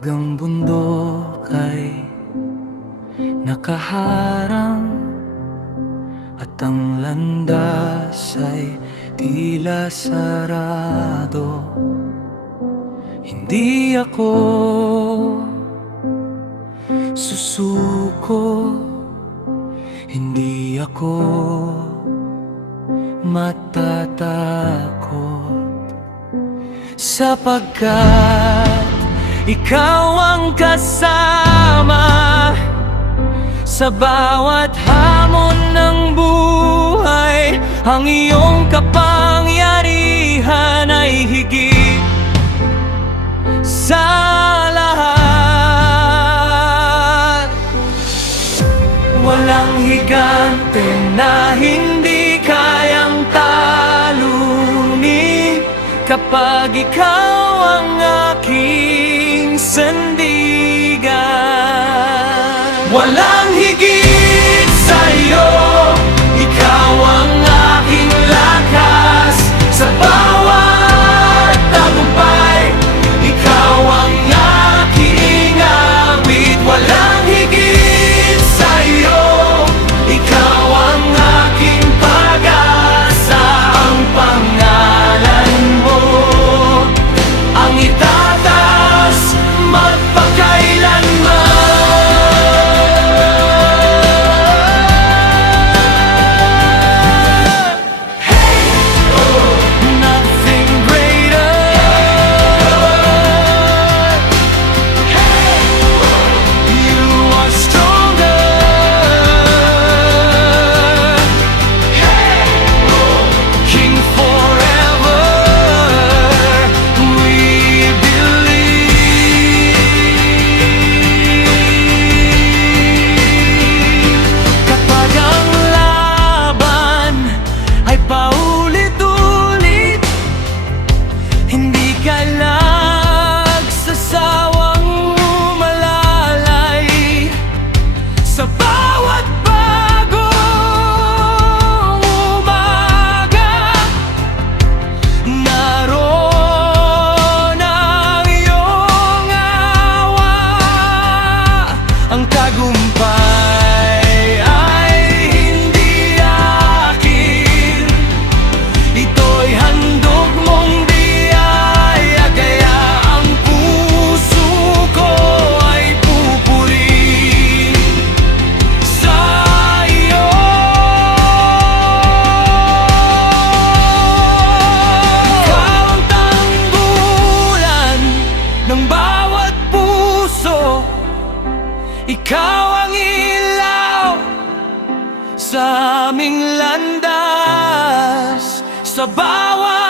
Kapag ang bundok ay nakaharang at ang landas ay tila sarado, hindi ako susuko, hindi ako matatakot, sapagkat ikaw ang kasama sa bawat hamon ng buhay. Ang iyong kapangyarihan ay higit sa lahat. Walang higante na hindi kayang talunin kapag ikaw ang aking sandigan. Walang higit sa'yo, ikaw ang aking lakas. Sa bawat tagumpay, ikaw ang aking awit. Walang higit sa'yo, ikaw ang aking pag-asa. Ang pangalan mo ang itataas magpakailanman. Ikaw ang ilaw sa aming landas, sa bawat